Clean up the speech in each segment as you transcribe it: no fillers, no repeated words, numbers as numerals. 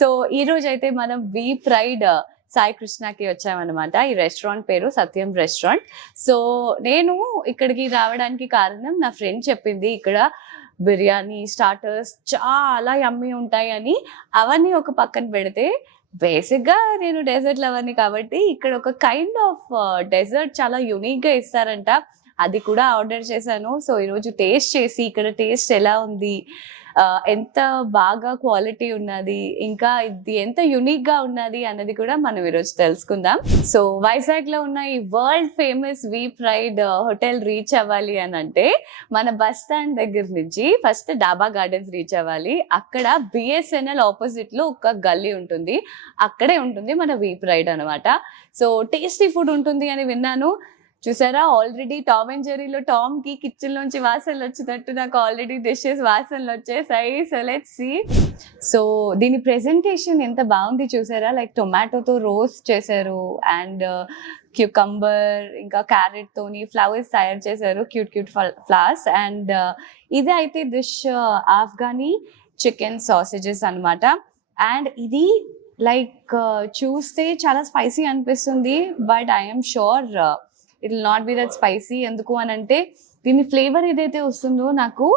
So ఈ రోజు అయితే మనం వి ప్రైడ్ సాయి కృష్ణకి వచ్చామన్నమాట. ఈ రెస్టారెంట్ పేరు సత్యం రెస్టారెంట్. సో నేను ఇక్కడికి రావడానికి కారణం నా ఫ్రెండ్ చెప్పింది, ఇక్కడ బిర్యానీ స్టార్టర్స్ చాలా యమ్మీ ఉంటాయి అని. అవన్నీ ఒక పక్కన పెడితే బేసిక్ గా నేను డెజర్ట్ లవర్ని కాబట్టి ఇక్కడ ఒక కైండ్ ఆఫ్ డెజర్ట్ చాలా యునిక్ గా ఇస్తారంట. అది కూడా ఆర్డర్ చేశాను. సో ఈరోజు టేస్ట్ చేసి ఇక్కడ టేస్ట్ ఎలా ఉంది, ఎంత బాగా క్వాలిటీ ఉన్నది, ఇంకా ఇది ఎంత యునిక్ గా ఉన్నది అన్నది కూడా మనం ఈరోజు తెలుసుకుందాం. సో వైజాగ్ లో ఉన్న ఈ వరల్డ్ ఫేమస్ వి ప్రైడ్ హోటల్ రీచ్ అవ్వాలి అని అంటే మన బస్ స్టాండ్ దగ్గర నుంచి ఫస్ట్ డాబా గార్డెన్స్ రీచ్ అవ్వాలి. అక్కడ బిఎస్ఎన్ఎల్ ఆపోజిట్ లో ఒక గల్లీ ఉంటుంది, అక్కడే ఉంటుంది మన వి ప్రైడ్ అనమాట. సో టేస్టీ ఫుడ్ ఉంటుంది అని విన్నాను. చూసారా, ఆల్రెడీ టామ్ అండ్ జెర్రీలో టామ్ కి కిచెన్ లోంచి వాసనలు వచ్చినట్టు నాకు ఆల్రెడీ డిషెస్ వాసనలు వచ్చేసాయి. So let's see. సో దీని ప్రెజెంటేషన్ ఎంత బాగుంది చూసారా, లైక్ టొమాటోతో రోస్ట్ చేశారు అండ్ క్యూకంబర్ ఇంకా క్యారెట్ తోని ఫ్లవర్స్ తయారు చేశారు, క్యూట్ క్యూట్ ఫ్లవర్స్. అండ్ ఇది అయితే డిష్ ఆఫ్ఘనీ చికెన్ సాసేజెస్ అన్నమాట. అండ్ ఇది లైక్ చూస్తే చాలా స్పైసీ అనిపిస్తుంది, but I'm sure it will not be that spicy. ఎందుకు అని అంటే దీని ఫ్లేవర్ ఏదైతే వస్తుందో నాకు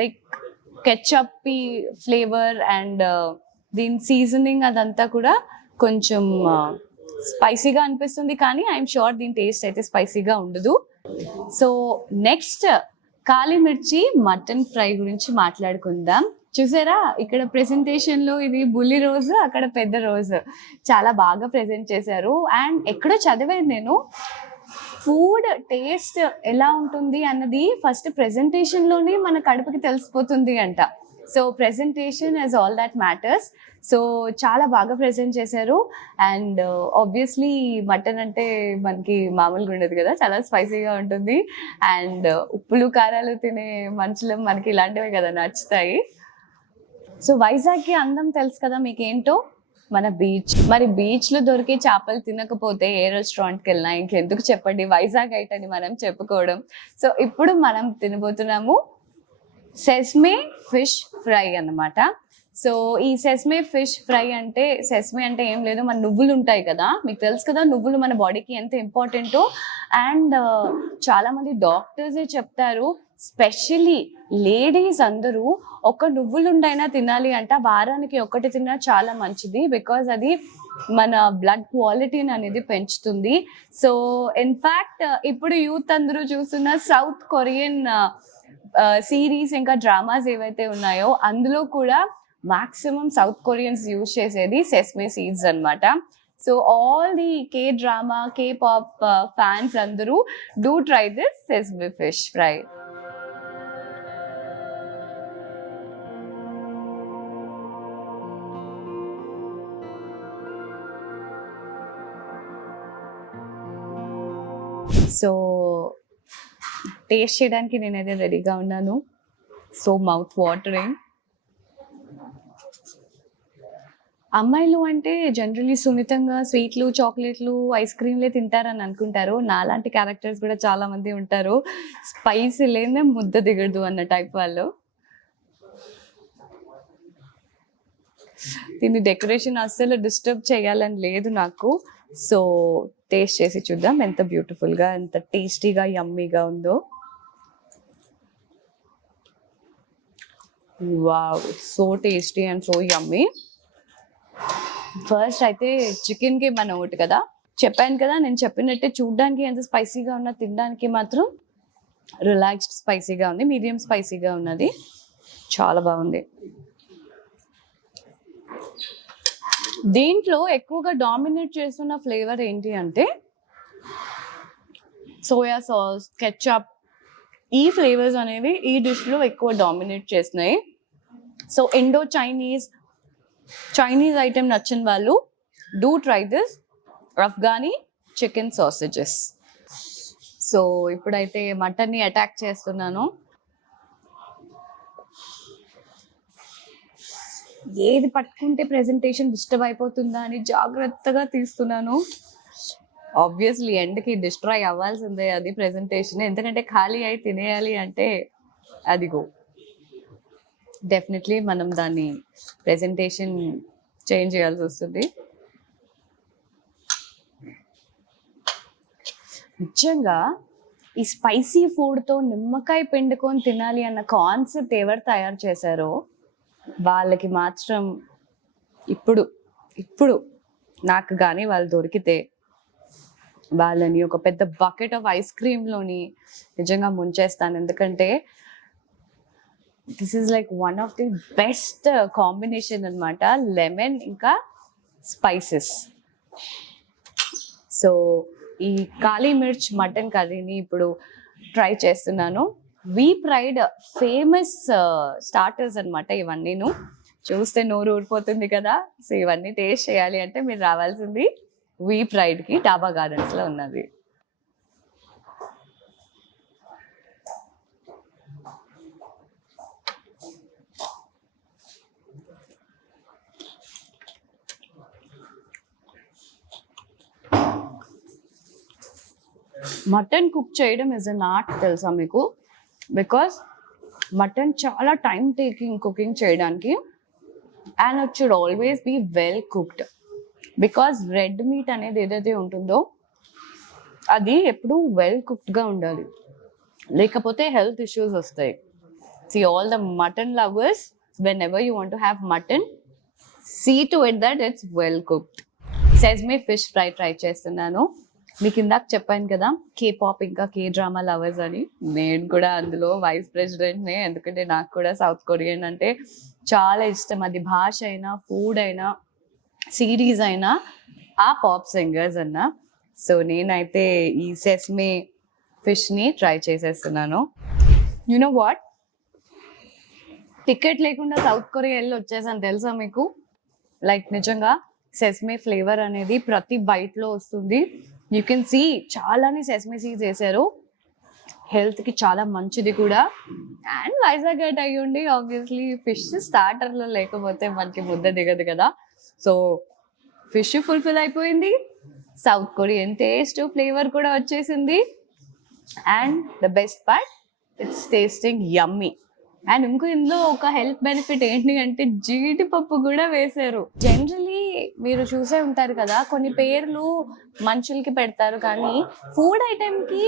లైక్ కెచప్పీ ఫ్లేవర్ అండ్ దీని సీజనింగ్ అదంతా కూడా కొంచెం స్పైసీగా అనిపిస్తుంది, కానీ ఐఎమ్ షూర్ దీని టేస్ట్ అయితే స్పైసీగా ఉండదు. సో నెక్స్ట్ కాళీ మిర్చి మటన్ ఫ్రై గురించి మాట్లాడుకుందాం. చూసారా, ఇక్కడ ప్రెజెంటేషన్ లో ఇది బుల్లి రోజు, అక్కడ పెద్ద రోజు చాలా బాగా ప్రెజెంట్ చేశారు. అండ్ ఎక్కడో చదివాను నేను, ఫుడ్ టేస్ట్ ఎలా ఉంటుంది అన్నది ఫస్ట్ ప్రెజెంటేషన్ లోనే మన కడుపుకి తెలిసిపోతుంది అంట. So presentation is all that matters. So చాలా బాగా ప్రెజెంట్ చేశారు. అండ్ ఆబ్వియస్లీ మటన్ అంటే మనకి మామూలుగా ఉండదు కదా, చాలా స్పైసీగా ఉంటుంది. అండ్ ఉప్పులు కారాలు తినే మనుషులు మనకి ఇలాంటివే కదా నచ్చుతాయి. సో వైజాగ్కి అందం తెలుసు కదా మీకేంటో, మన బీచ్. మరి బీచ్ లో దొరికే చేపలు తినకపోతే ఏ రెస్టారెంట్కి వెళ్ళినా ఇంకెందుకు చెప్పండి, వైజాగ్ ఐటని మనం చెప్పుకోవడం. సో ఇప్పుడు మనం తినబోతున్నాము సెస్మే ఫిష్ ఫ్రై అన్నమాట. సో ఈ సెస్మే ఫిష్ ఫ్రై అంటే, సెస్మే అంటే ఏం లేదు, మన నువ్వులు ఉంటాయి కదా, మీకు తెలుసు కదా నువ్వులు మన బాడీకి ఎంత ఇంపార్టెంటో. అండ్ చాలా మంది డాక్టర్సే చెప్తారు, స్పెషలీ లేడీస్ అందరూ ఒక నువ్వులుండైనా తినాలి అంట. వారానికి ఒకటి తిన్నా చాలా మంచిది, బికాజ్ అది మన బ్లడ్ క్వాలిటీని అనేది పెంచుతుంది. సో ఇన్ఫ్యాక్ట్ ఇప్పుడు యూత్ అందరూ చూస్తున్న సౌత్ కొరియన్ సిరీస్ ఇంకా డ్రామాస్ ఏవైతే ఉన్నాయో అందులో కూడా మాక్సిమం సౌత్ కొరియన్స్ యూజ్ చేసేది సెస్మే సీడ్స్ అన్నమాట. So all the K drama K pop fans అందరూ do try this sesame fish fry. So taste చేయడానికి నేనైతే రెడీగా ఉన్నాను. So mouth watering. అమ్మాయిలు అంటే జనరలీ సున్నితంగా స్వీట్లు చాక్లెట్లు ఐస్ క్రీమ్లే తింటారని అనుకుంటారు. నాలాంటి క్యారెక్టర్స్ కూడా చాలా మంది ఉంటారు, స్పైసీ లేదే ముద్ద దిగదు అన్న టైప్ వాళ్ళు. దీన్ని డెకరేషన్ అస్సలు డిస్టర్బ్ చేయాలని లేదు నాకు. సో టేస్ట్ చేసి చూద్దాం ఎంత బ్యూటిఫుల్గా, ఎంత టేస్టీగా యమ్మీగా ఉందో. Wow, so tasty and so yummy. First అయితే చికెన్కి మన ఒకటి కదా, చెప్పాను కదా నేను చెప్పినట్టే, చూడ్డానికి ఎంత స్పైసీగా ఉన్నా తినడానికి మాత్రం రిలాక్స్డ్ స్పైసీగా ఉంది, మీడియం స్పైసీగా ఉన్నది, చాలా బాగుంది. దీంట్లో ఎక్కువగా డామినేట్ చేస్తున్న ఫ్లేవర్ ఏంటి అంటే సోయా సాస్, కెచప్, ఈ ఫ్లేవర్స్ అనేవి ఈ డిష్లో ఎక్కువ డామినేట్ చేస్తున్నాయి. సో ఇండో చైనీస్ ఐటెం నచ్చిన వాళ్ళు do try this Afghani chicken sausages. So ఇప్పుడైతే మటన్ని అటాక్ చేస్తున్నాను. ఏది పట్టుకుంటే ప్రెజెంటేషన్ డిస్టర్బ్ అయిపోతుందా అని జాగ్రత్తగా తీస్తున్నాను. ఆబ్వియస్లీ ఎండ్కి డిస్ట్రాయ్ అవ్వాల్సిందే అది ప్రెజెంటేషన్, ఎందుకంటే ఖాళీ అయి తినేయాలి అంటే అదిగో డెఫినెట్లీ మనం దాన్ని ప్రెజెంటేషన్ చేంజ్ చేయాల్సి వస్తుంది. నిజంగా ఈ స్పైసీ ఫుడ్తో నిమ్మకాయ పిండుకొని తినాలి అన్న కాన్సెప్ట్ ఎవరు తయారు చేశారో వాళ్ళకి మాత్రం ఇప్పుడు ఇప్పుడు నాకు కానీ వాళ్ళు దొరికితే వాళ్ళని ఒక పెద్ద బకెట్ ఆఫ్ ఐస్ క్రీమ్లోని నిజంగా ముంచేస్తాను. ఎందుకంటే this is like one of the best combination అనమాట, లెమన్ ఇంకా స్పైసెస్. సో ఈ కాళీ మిర్చ్ మటన్ కర్రీని ఇప్పుడు ట్రై చేస్తున్నాను. వీ ప్రైడ్ ఫేమస్ స్టార్టర్స్ అనమాట ఇవన్నీను. చూస్తే నోరు ఊరిపోతుంది కదా. సో ఇవన్నీ టేస్ట్ చేయాలి అంటే మీరు రావాల్సింది వీ ప్రైడ్కి, డాబా గార్డెన్స్లో ఉన్నది. మటన్ కుక్ చేయడం ఇస్ అన్ ఆర్ట్ తెలుసా మీకు? బికాస్ మటన్ చాలా టైం టేకింగ్ కుకింగ్ చేయడానికి, and it should always be well cooked. Because red meat అనేది ఏదైతే ఉంటుందో అది ఎప్పుడు వెల్ కుక్డ్గా ఉండాలి, లేకపోతే హెల్త్ ఇష్యూస్ వస్తాయి. See, all the mutton lovers, whenever you want to have mutton, see to it that it's well cooked. Sesame fish fry try చేస్తున్నాను. మీకు ఇందాక చెప్పాను కదా K-pop ఇంకా K-drama లవర్స్ అని. నేను కూడా అందులో వైస్ ప్రెసిడెంట్నే, ఎందుకంటే నాకు కూడా సౌత్ కొరియన్ అంటే చాలా ఇష్టం. అది భాష అయినా, ఫుడ్ అయినా, సిరీస్ అయినా, ఆ పాప్ సింగర్స్ అన్నా. సో నేనైతే ఈ సెస్మే ఫిష్ని ట్రై చేసేస్తున్నాను. యు నో వాట్, టికెట్ లేకుండా సౌత్ కొరియా వెళ్ళి వచ్చేసాను తెలుసా మీకు. లైక్ నిజంగా సెస్మే ఫ్లేవర్ అనేది ప్రతి బైట్లో వస్తుంది. యూ కెన్ సీ చాలానే సెస్మే సీడ్స్ వేసారు, హెల్త్కి చాలా మంచిది కూడా. అండ్ వైజాగ్ గట్ అయ్యుండి ఆబ్వియస్లీ ఫిష్ స్టార్టర్లో లేకపోతే మనకి ముద్ద దిగదు కదా. సో ఫిష్ ఫుల్ఫిల్ అయిపోయింది, సౌత్ కొరియన్ టేస్ట్ ఫ్లేవర్ కూడా వచ్చేసింది, and the best part it's tasting yummy. And ఇంకో ఇందులో ఒక హెల్త్ బెనిఫిట్ ఏంటి అంటే జీడిపప్పు కూడా వేశారు. జనరలీ మీరు చూసే ఉంటారు కదా, కొన్ని పేర్లు మనుషులకి పెడతారు, కానీ ఫుడ్ ఐటెంకి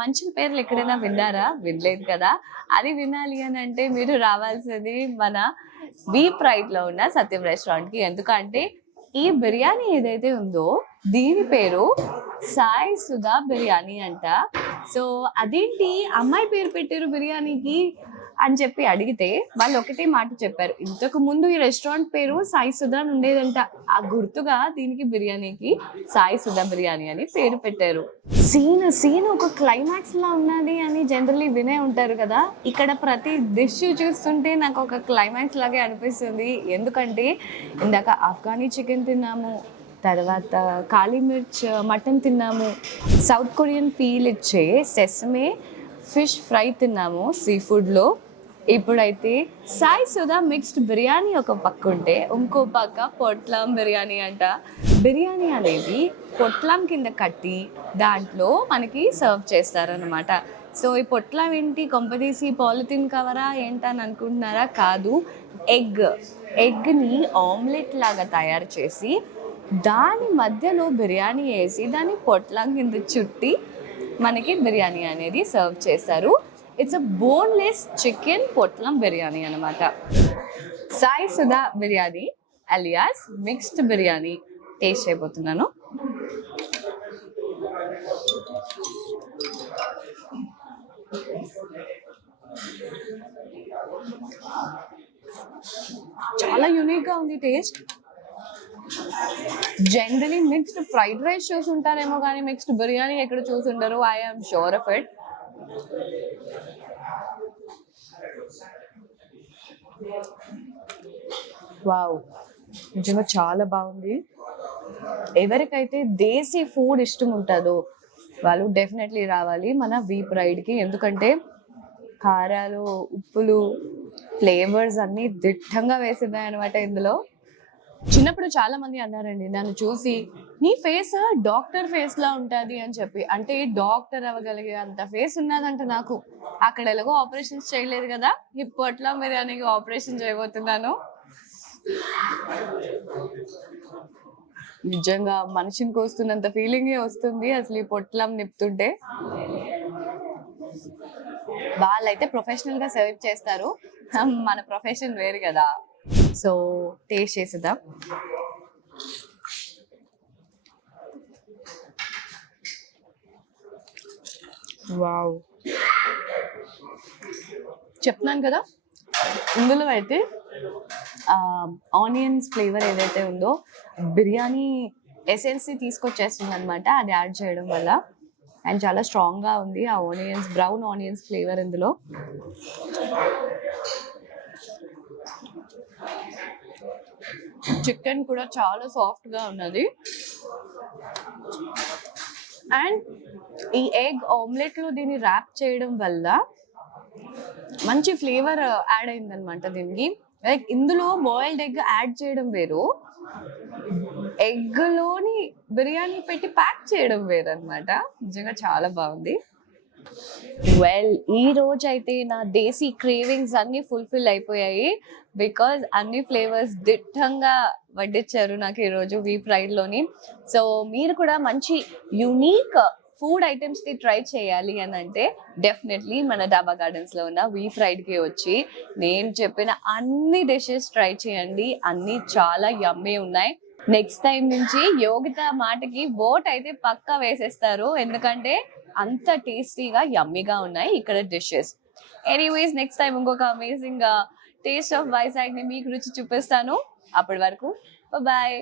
మనుషుల పేర్లు ఎక్కడైనా విన్నారా? వినలేదు కదా. అది వినాలి అని అంటే మీరు రావాల్సింది మన వీ ప్రైడ్లో ఉన్న సత్యం రెస్టారెంట్కి. ఎందుకంటే ఈ బిర్యానీ ఏదైతే ఉందో దీని పేరు సాయి సుధా బిర్యానీ అంట. సో అదేంటి అమ్మాయి పేరు పెట్టారు బిర్యానీకి అని చెప్పి అడిగితే వాళ్ళు ఒకటే మాట చెప్పారు, ఇంతకు ముందు ఈ రెస్టారెంట్ పేరు సాయి సుధా అని ఉండేదంట, ఆ గుర్తుగా దీనికి బిర్యానీకి సాయి సుధా బిర్యానీ అని పేరు పెట్టారు. సీన్ ఒక క్లైమాక్స్ లా ఉన్నది అని జనరల్లీ వినే ఉంటారు కదా. ఇక్కడ ప్రతి డిష్ చూస్తుంటే నాకు ఒక క్లైమాక్స్ లాగే అనిపిస్తుంది. ఎందుకంటే ఇందాక ఆఫ్ఘనీ చికెన్ తిన్నాము, తర్వాత కాళీ మిర్చ్ మటన్ తిన్నాము, సౌత్ కొరియన్ ఫీల్ ఇచ్చే సెసమే ఫిష్ ఫ్రై తిన్నాము సీ ఫుడ్లో. ఇప్పుడైతే సాయి సుధా మిక్స్డ్ బిర్యానీ ఒక పక్క ఉంటే ఇంకో పక్క పొట్లం బిర్యానీ అంట. బిర్యానీ అనేది పొట్లం కింద కట్టి దాంట్లో మనకి సర్వ్ చేస్తారనమాట. సో ఈ పొట్లం ఏంటి, కొంపదీసి పాలిథిన్ కవరా ఏంటని అనుకుంటున్నారా? కాదు, ఎగ్ని ఆమ్లెట్ లాగా తయారు చేసి దాని మధ్యలో బిర్యానీ వేసి దాన్ని పొట్లం కింద చుట్టి మనకి బిర్యానీ అనేది సర్వ్ చేస్తారు. ఇట్స్ అ బోన్లెస్ చికెన్ పొట్లం బిర్యానీ అనమాట. Sai Sudha biryani alias mixed biryani taste చేయబోతున్నాను. చాలా యూనిక్గా ఉంది taste. Generally mixed fried rice చూసి ఉంటారేమో కానీ మిక్స్డ్ బిర్యానీ ఎక్కడ చూసి ఉండరు. I am sure of it. Wow, నిజంగా చాలా బాగుంది. ఎవరికైతే దేశీ ఫుడ్ ఇష్టం ఉంటుందో వాళ్ళు డెఫినెట్లీ రావాలి మన వీ ప్రైడ్కి. ఎందుకంటే కారాలు, ఉప్పులు, ఫ్లేవర్స్ అన్నీ దిట్టంగా వేసినాయి అనమాట ఇందులో. చిన్నప్పుడు చాలా మంది అన్నారండి నన్ను చూసి, నీ ఫేస్ డాక్టర్ ఫేస్ లా ఉంటది అని చెప్పి. అంటే డాక్టర్ అవ్వగలిగే అంత ఫేస్ ఉన్నదంట నాకు. అక్కడ ఎలాగో ఆపరేషన్స్ చేయలేదు కదా, ఇప్పట్లో బిర్యానీకి ఆపరేషన్ చేయబోతున్నాను. నిజంగా మనిషిని కోస్తున్నంత ఫీలింగే వస్తుంది అసలు ఈ పొట్లం నిప్పుతుంటే. వాళ్ళైతే ప్రొఫెషనల్ గా సర్వ్ చేస్తారు, మన ప్రొఫెషన్ వేరు కదా. సో టేస్ట్ చేసేద్దాం. వావ్, చెప్తున్నాను కదా, ఇందులో అయితే ఆనియన్స్ ఫ్లేవర్ ఏదైతే ఉందో బిర్యానీ ఎసెన్స్ తీసుకొచ్చేస్తుంది అనమాట, అది యాడ్ చేయడం వల్ల. అండ్ చాలా స్ట్రాంగ్ గా ఉంది ఆ ఆనియన్స్, బ్రౌన్ ఆనియన్స్ ఫ్లేవర్ ఇందులో. చికెన్ కూడా చాలా సాఫ్ట్ గా ఉన్నది. అండ్ ఈ ఎగ్ ఆమ్లెట్ లో దీన్ని ర్యాప్ చేయడం వల్ల మంచి ఫ్లేవర్ యాడ్ అయింది అనమాట దీనికి. లైక్ ఇందులో బాయిల్డ్ ఎగ్ యాడ్ చేయడం వేరు, ఎగ్ లోని బిర్యానీ పెట్టి ప్యాక్ చేయడం వేరు అనమాట. నిజంగా చాలా బాగుంది. వెల్, ఈ రోజు అయితే నా దేశీ క్రేవింగ్స్ అన్ని ఫుల్ఫిల్ అయిపోయాయి, బికాజ్ అన్ని ఫ్లేవర్స్ దిట్టంగా వడ్డించారు నాకు ఈ రోజు వీ ఫ్రైడ్ లోని. సో మీరు కూడా మంచి యూనిక్ ఫుడ్ ఐటమ్స్ ని ట్రై చేయాలి అని అంటే డెఫినెట్లీ మన డాబా గార్డెన్స్ లో ఉన్న వీ ఫ్రైడ్ కి వచ్చి నేను చెప్పిన అన్ని డిషెస్ ట్రై చేయండి, అన్ని చాలా యమ్మీ ఉన్నాయి. నెక్స్ట్ టైం నుంచి యోగిత మాటకి ఓట్ అయితే పక్కా వేసేస్తారు, ఎందుకంటే అంత టేస్టీగా యమ్మీగా ఉన్నాయి ఇక్కడ డిషెస్. ఎనీవేస్, నెక్స్ట్ టైం ఇంకొక అమేజింగ్ టేస్ట్ ఆఫ్ వైజాగ్ ని మీకు రుచి చూపిస్తాను. అప్పటి వరకు బాయ్.